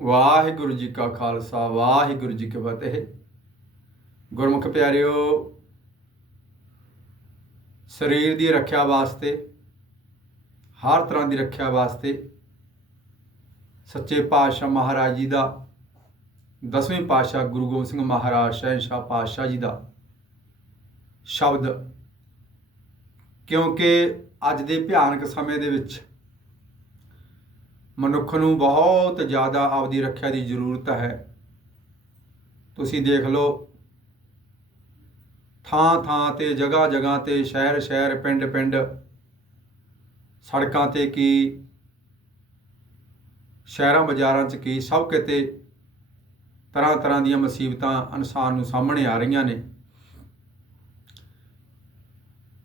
ਵਾਹਿਗੁਰੂ ਜੀ ਕਾ ਖਾਲਸਾ, ਵਾਹਿਗੁਰੂ ਜੀ ਕੀ ਫਤਿਹ। ਗੁਰਮੁਖ ਪਿਆਰਿਓ, ਸਰੀਰ ਦੀ ਰੱਖਿਆ ਵਾਸਤੇ, ਹਰ ਤਰ੍ਹਾਂ ਦੀ ਰੱਖਿਆ ਵਾਸਤੇ, ਸੱਚੇ ਪਾਤਸ਼ਾਹ ਮਹਾਰਾਜ ਜੀ ਦਾ, ਦਸਵੇਂ ਪਾਤਸ਼ਾਹ ਗੁਰੂ ਗੋਬਿੰਦ ਸਿੰਘ ਮਹਾਰਾਜ, ਸ਼ਹਿਨਸ਼ਾਹ ਪਾਤਸ਼ਾਹ ਜੀ ਦਾ ਸ਼ਬਦ। ਕਿਉਂਕਿ ਅੱਜ ਦੇ ਭਿਆਨਕ ਸਮੇਂ ਦੇ ਵਿੱਚ ਮਨੁੱਖ ਨੂੰ ਬਹੁਤ ਜ਼ਿਆਦਾ ਆਪਦੀ ਰੱਖਿਆ ਦੀ ਜ਼ਰੂਰਤ ਹੈ। ਤੁਸੀਂ ਦੇਖ ਲਓ, ਥਾਂ ਥਾਂ ਤੇ, ਜਗ੍ਹਾ ਜਗ੍ਹਾ ਤੇ, ਸ਼ਹਿਰ ਸ਼ਹਿਰ, ਪਿੰਡ ਪਿੰਡ, ਸੜਕਾਂ ਤੇ ਕੀ, ਸ਼ਹਿਰਾਂ ਬਾਜ਼ਾਰਾਂ 'ਚ ਕੀ, ਸਭ ਕਿਤੇ ਤਰ੍ਹਾਂ ਤਰ੍ਹਾਂ ਦੀਆਂ ਮੁਸੀਬਤਾਂ ਇਨਸਾਨ ਨੂੰ ਸਾਹਮਣੇ ਆ ਰਹੀਆਂ ਨੇ।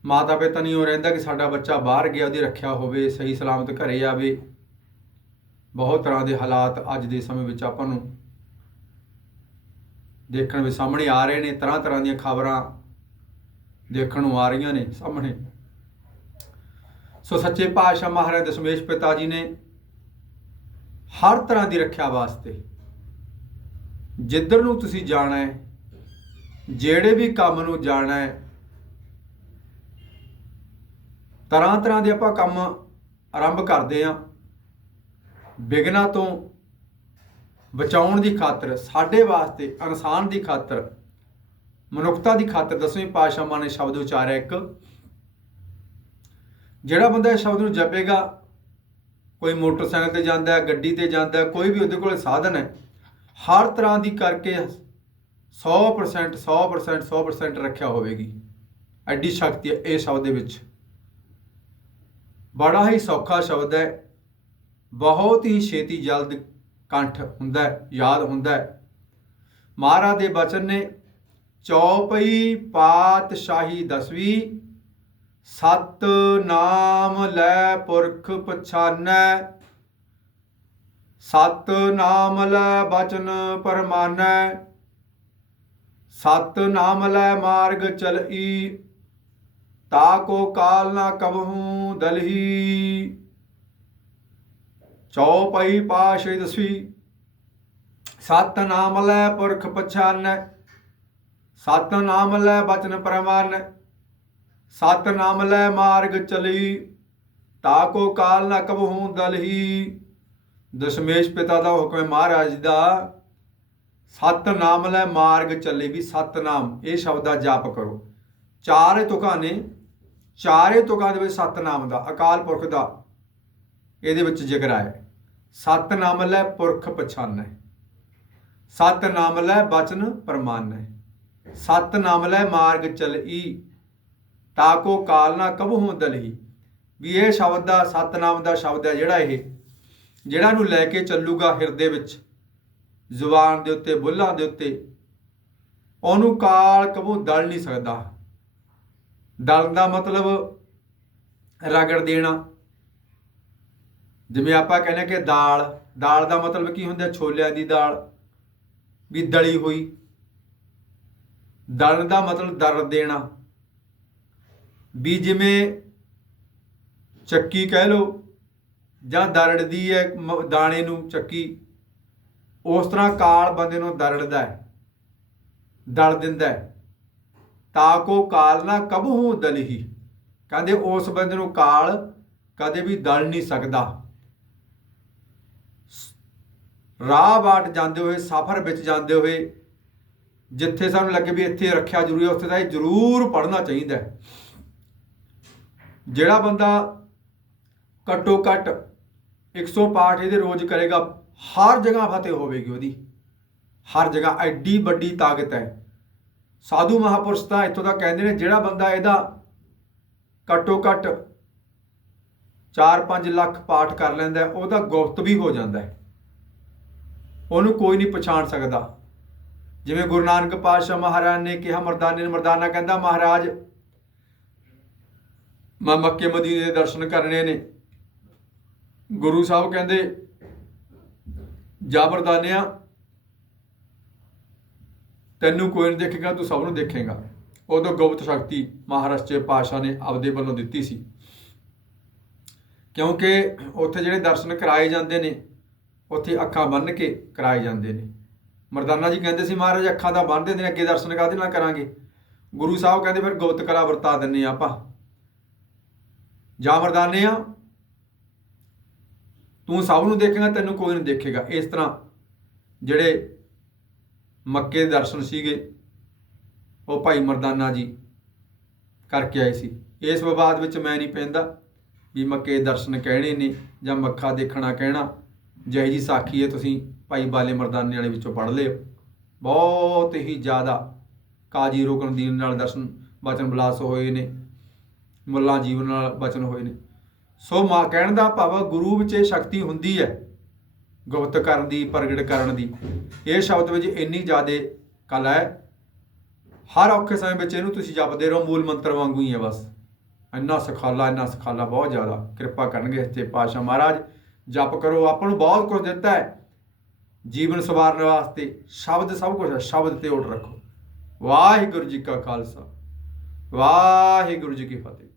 ਮਾਤਾ ਪਿਤਾ ਨਹੀਂ ਉਹ ਰਹਿੰਦਾ ਕਿ ਸਾਡਾ ਬੱਚਾ ਬਾਹਰ ਗਿਆ, ਉਹਦੀ ਰੱਖਿਆ ਹੋਵੇ, ਸਹੀ ਸਲਾਮਤ ਘਰੇ ਆਵੇ। ਬਹੁਤ ਤਰ੍ਹਾਂ ਦੇ ਹਾਲਾਤ ਅੱਜ ਦੇ ਸਮੇਂ ਵਿੱਚ ਆਪਾਂ ਨੂੰ ਦੇਖਣ ਵਿੱਚ ਸਾਹਮਣੇ ਆ ਰਹੇ ਨੇ, ਤਰ੍ਹਾਂ ਤਰ੍ਹਾਂ ਦੀਆਂ ਖਬਰਾਂ ਦੇਖਣ ਨੂੰ ਆ ਰਹੀਆਂ ਨੇ ਸਾਹਮਣੇ। ਸੋ ਸੱਚੇ ਪਾਤਸ਼ਾਹ ਮਹਾਰਾਜ ਦਸ਼ਮੇਸ਼ ਪਿਤਾ ਜੀ ਨੇ ਹਰ ਤਰ੍ਹਾਂ ਦੀ ਰੱਖਿਆ ਵਾਸਤੇ ਜਿੱਧਰ ਨੂੰ ਤੁਸੀਂ ਜਾਣਾ ਹੈ, ਜਿਹੜੇ ਵੀ ਕੰਮ ਨੂੰ ਜਾਣਾ ਹੈ, ਤਰ੍ਹਾਂ ਤਰ੍ਹਾਂ ਦੇ ਆਪਾਂ ਕੰਮ ਆਰੰਭ ਕਰਦੇ ਆਂ ਵਿਗਨਾ ਤੋਂ ਬਚਾਉਣ ਦੀ ਖਾਤਰ, ਸਾਡੇ ਵਾਸਤੇ ਇਨਸਾਨ ਦੀ ਖਾਤਰ, ਮਨੁੱਖਤਾ ਦੀ ਖਾਤਰ ਦਸਵੇਂ ਪਾਤਸ਼ਾਹ ਮਾਂ ਨੇ ਸ਼ਬਦ ਉਚਾਰਿਆ ਇੱਕ। ਜਿਹੜਾ ਬੰਦਾ ਇਸ ਸ਼ਬਦ ਨੂੰ ਜਪੇਗਾ, ਕੋਈ ਮੋਟਰਸਾਈਕਲ ਤੇ ਜਾਂਦਾ ਹੈ, ਗੱਡੀ ਤੇ ਜਾਂਦਾ ਹੈ, ਕੋਈ ਵੀ ਉਹਦੇ ਕੋਲ ਸਾਧਨ ਹੈ, ਹਰ ਤਰ੍ਹਾਂ ਦੀ ਕਰਕੇ 100% 100% 100% ਰੱਖਿਆ ਹੋਵੇਗੀ। ਐਡੀ ਸ਼ਕਤੀ ਹੈ ਇਹ ਸ਼ਬਦ ਦੇ ਵਿੱਚ। ਬੜਾ ਹੀ ਸੌਖਾ ਸ਼ਬਦ ਹੈ। ਬਹੁਤ ਹੀ ਛੇਤੀ ਜਲਦ ਕੰਠ ਹੁੰਦਾ ਹੈ, ਯਾਦ ਹੁੰਦਾ ਹੈ। ਮਹਾਰਾਜ ਦੇ ਬਚਨ ਨੇ ਚੌਪਈ ਪਾਤਸ਼ਾਹੀ ਦਸਵੀਂ, ਸਤ ਨਾਮ ਲੈ ਪੁਰਖ ਪਛਾਨੈ, ਸਤ ਨਾਮ ਲੈ ਬਚਨ ਪਰਮਾਨੈ, ਸਤ ਨਾਮ ਲੈ ਮਾਰਗ ਚਲਈ, ਤਾ ਕੋ ਕਾਲ ਨਾ ਕਬਹੂ ਦਲਹੀ। ਚੌਪਈ ਪਾਸ਼ੇ ਦਸਵੀ। ਸਤ ਨਾਮ ਲੈ ਪੁਰਖ ਪਛਾਨੈ। ਸਤ ਨਾਮ ਲੈ ਬਚਨ ਪ੍ਰਮਾਨ ਸਤ ਨਾਮ ਲੈ ਮਾਰਗ ਚਲੀ। ਤਾਕੋ ਕਾਲ ਨਾ ਕਬਹੂ ਦਲਹੀ। ਦਸ਼ਮੇਸ਼ ਪਿਤਾ ਦਾ ਹੁਕਮ ਹੈ ਮਹਾਰਾਜ ਦਾ। ਸਤ ਨਾਮ ਲੈ ਮਾਰਗ ਚੱਲੇ ਵੀ ਸਤ ਨਾਮ, ਇਹ ਸ਼ਬਦ ਦਾ ਜਾਪ ਕਰੋ। ਚਾਰੇ ਤੁਕਾਂ ਨੇ, ਚਾਰੇ ਤੁਕਾਂ ਦੇ ਵਿੱਚ ਸਤ ਨਾਮ ਦਾ, ਅਕਾਲ ਪੁਰਖ ਦਾ, ਇਹਦੇ ਵਿੱਚ ਜ਼ਿਕਰ ਆਇਆ। ਸਤ ਨਾਮ ਲੈ ਪੁਰਖ ਪਛਾਨੈ। ਸਤ ਨਾਮ ਲੈ ਬਚਨ ਪ੍ਰਮਾਨੈ। ਸਤ ਨਾਮ ਲੈ ਮਾਰਗ ਚਲਈ ਤਾਕੋ ਕਾਲ ਨਾ ਕਬਹੂ ਦਲਹੀ। ਵੀ ਇਹ ਸ਼ਬਦ ਦਾ, ਸਤ ਨਾਮ ਦਾ ਸ਼ਬਦ ਹੈ ਜਿਹੜਾ ਇਹ, ਜਿਹੜਾ ਨੂੰ ਲੈ ਕੇ ਚੱਲੂਗਾ ਹਿਰਦੇ ਵਿੱਚ, ਜ਼ੁਬਾਨ ਦੇ ਉੱਤੇ, ਬੁੱਲਾਂ ਦੇ ਉੱਤੇ। ਉਹਨੂੰ ਕਾਲ ਕਬੂ ਦਲ ਨਹੀਂ ਸਕਦਾ। ਦਲ ਦਾ ਮਤਲਬ ਰਗੜ ਦੇਣਾ। ਜਿਵੇਂ ਆਪਾਂ ਕਹਿੰਦੇ ਕਿ ਦਾਲ ਦਾਲ ਦਾ ਮਤਲਬ ਕੀ ਹੁੰਦਾ? ਛੋਲਿਆਂ ਦੀ ਦਾਲ ਵੀ ਦਲੀ ਹੋਈ। ਦਲਣ ਦਾ ਮਤਲਬ ਦਰ ਦੇਣਾ। ਵੀ ਜਿਵੇਂ ਚੱਕੀ ਕਹਿ ਲਓ, ਜਾਂ ਦਰੜਦੀ ਹੈ ਮ- ਦਾਣੇ ਨੂੰ ਚੱਕੀ, ਉਸ ਤਰ੍ਹਾਂ ਕਾਲ ਬੰਦੇ ਨੂੰ ਦਰੜਦਾ ਹੈ। ਦਲ ਦਿੰਦਾ ਹੈ। ਤਾ ਕੋ ਕਾਲ ਨਾ ਕਬਹੂ ਦਲਹੀ। ਕਹਿੰਦੇ ਉਸ ਬੰਦੇ ਨੂੰ ਕਾਲ ਕਦੇ ਵੀ ਦਲ ਨਹੀਂ ਸਕਦਾ। ਰਾਹ ਬਾਟ ਜਾਂਦੇ ਹੋਏ, ਸਫ਼ਰ ਵਿੱਚ ਜਾਂਦੇ ਹੋਏ, ਜਿੱਥੇ ਸਾਨੂੰ ਲੱਗੇ ਵੀ ਇੱਥੇ ਰੱਖਿਆ ਜ਼ਰੂਰੀ ਹੈ, ਉੱਥੇ ਤਾਂ ਇਹ ਜ਼ਰੂਰ ਪੜ੍ਹਨਾ ਚਾਹੀਦਾ ਹੈ। ਜਿਹੜਾ ਬੰਦਾ ਘੱਟੋ ਘੱਟ 100 ਪਾਠ ਇਹਦੇ ਰੋਜ਼ ਕਰੇਗਾ, ਹਰ ਜਗ੍ਹਾ ਫਤਿਹ ਹੋਵੇਗੀ ਉਹਦੀ। ਹਰ ਜਗ੍ਹਾ, ਐਡੀ ਵੱਡੀ ਤਾਕਤ ਹੈ। ਸਾਧੂ ਮਹਾਪੁਰਸ਼ ਤਾਂ ਇੱਥੋਂ ਦਾ ਕਹਿੰਦੇ ਨੇ, ਜਿਹੜਾ ਬੰਦਾ ਇਹਦਾ ਘੱਟੋ ਘੱਟ 4-5 ਲੱਖ ਪਾਠ ਕਰ ਲੈਂਦਾ ਉਹਦਾ ਗੁਪਤ ਵੀ ਹੋ ਜਾਂਦਾ ਹੈ। ਉਹਨੂੰ ਕੋਈ ਨਹੀਂ ਪਛਾਣ ਸਕਦਾ। ਜਿਵੇਂ ਗੁਰੂ ਨਾਨਕ ਪਾਤਸ਼ਾਹ ਮਹਾਰਾਜ ਨੇ ਕਿਹਾ, ਮਰਦਾਨੇ ਨੂੰ ਮਰਦਾਨਾ ਕਹਿੰਦਾ, ਮਹਾਰਾਜ, ਮੈਂ ਮੱਕੇ ਮਦੀਨੇ ਦੇ ਦਰਸ਼ਨ ਕਰਨੇ ਨੇ। ਗੁਰੂ ਸਾਹਿਬ ਕਹਿੰਦੇ, ਜਾ ਮਰਦਾਨਿਆ, ਤੈਨੂੰ ਕੋਈ ਨਹੀਂ ਦੇਖੇਗਾ, ਤੂੰ ਸਭ ਨੂੰ ਦੇਖੇਗਾ। ਉਦੋਂ ਗੁਪਤ ਸ਼ਕਤੀ ਮਹਾਰਾਸ਼ਟਰ ਚ ਪਾਸ਼ਾ ਨੇ ਆਪਦੇ ਵੱਲੋਂ ਦਿੱਤੀ ਸੀ। ਕਿਉਂਕਿ ਉੱਥੇ ਜਿਹੜੇ ਦਰਸ਼ਨ ਕਰਾਏ ਜਾਂਦੇ ਨੇ ਉੱਥੇ ਅੱਖਾਂ ਬੰਨ੍ਹ ਕੇ ਕਰਾਏ ਜਾਂਦੇ ਨੇ। ਮਰਦਾਨਾ ਜੀ ਕਹਿੰਦੇ ਸੀ, ਮਹਾਰਾਜ, ਅੱਖਾਂ ਦਾ ਬੰਨ੍ਹਦੇ ਨੇ, ਅੱਗੇ ਦਰਸ਼ਨ ਕਾਹਦੇ ਨਾਲ ਕਰਾਂਗੇ? ਗੁਰੂ ਸਾਹਿਬ ਕਹਿੰਦੇ, ਫਿਰ ਗੁਪਤ ਕਲਾ ਵਰਤਾ ਦਿੰਨੇ ਆ ਆਪਾਂ। ਜਾ ਮਰਦਾਨੇ ਆ, ਤੂੰ ਸਭ ਨੂੰ ਦੇਖੇਗਾ, ਤੈਨੂੰ ਕੋਈ ਨਹੀਂ ਦੇਖੇਗਾ। ਇਸ ਤਰ੍ਹਾਂ ਜਿਹੜੇ ਮੱਕੇ ਦੇ ਦਰਸ਼ਨ ਸੀਗੇ, ਉਹ ਭਾਈ ਮਰਦਾਨਾ ਜੀ ਕਰਕੇ ਆਏ ਸੀ। ਇਸ ਵਿਵਾਦ ਵਿੱਚ ਮੈਂ ਨਹੀਂ ਪੈਂਦਾ ਵੀ ਮੱਕੇ ਦਰਸ਼ਨ ਕਹਿਣੇ ਨੇ ਜਾਂ ਮੱਖਾ ਦੇਖਣਾ ਕਹਿਣਾ। ਜਿਹੀ ਜੀ ਸਾਖੀ ਹੈ, ਤੁਸੀਂ ਭਾਈ ਬਾਲੇ ਮਰਦਾਨੇ ਵਾਲੇ ਵਿੱਚੋਂ ਪੜ੍ਹ ਲਿਓ। ਬਹੁਤ ਹੀ ਜ਼ਿਆਦਾ ਕਾਜੀ ਰੋਕਨਦੀਨ ਨਾਲ ਦਰਸ਼ਨ ਬਚਨ ਬਲਾਸ ਹੋਏ ਨੇ, ਮੁੱਲਾ ਜੀਵਨ ਨਾਲ ਬਚਨ ਹੋਏ ਨੇ। ਸੋ ਮਾ ਕਹਿਣ ਦਾ ਭਾਵ ਗੁਰੂ ਵਿੱਚ ਇਹ ਸ਼ਕਤੀ ਹੁੰਦੀ ਹੈ, ਗੁਪਤ ਕਰਨ ਦੀ, ਪ੍ਰਗਟ ਕਰਨ ਦੀ। ਇਹ ਸ਼ਬਦ ਵਿੱਚ ਇੰਨੀ ਜ਼ਿਆਦਾ ਕਲਾ ਹੈ। ਹਰ ਔਖੇ ਸਮੇਂ ਵਿੱਚ ਇਹਨੂੰ ਤੁਸੀਂ ਜਪਦੇ ਰਹੋ, ਮੂਲ ਮੰਤਰ ਵਾਂਗੂ ਹੀ ਹੈ ਬਸ। ਇੰਨਾ ਸਖਾਲਾ ਇੰਨਾ ਸਖਾਲਾ, ਬਹੁਤ ਜ਼ਿਆਦਾ। ਕਿਰਪਾ ਕਰਨਗੇ ਸੱਚੇ ਪਾਤਸ਼ਾਹ ਮਹਾਰਾਜ। ਜਪ ਕਰੋ, ਆਪਾਂ ਨੂੰ ਬਹੁਤ ਕੁਝ ਦਿੱਤਾ ਹੈ। ਜੀਵਨ ਸਵਾਰਨ ਵਾਸਤੇ ਸ਼ਬਦ ਸਭ ਕੁਝ ਹੈ, ਸ਼ਬਦ ਤੇ ਓਟ ਰੱਖੋ। ਵਾਹਿਗੁਰੂ ਜੀ ਕਾ ਖਾਲਸਾ, ਵਾਹਿਗੁਰੂ ਜੀ ਕੀ ਫਤਿਹ।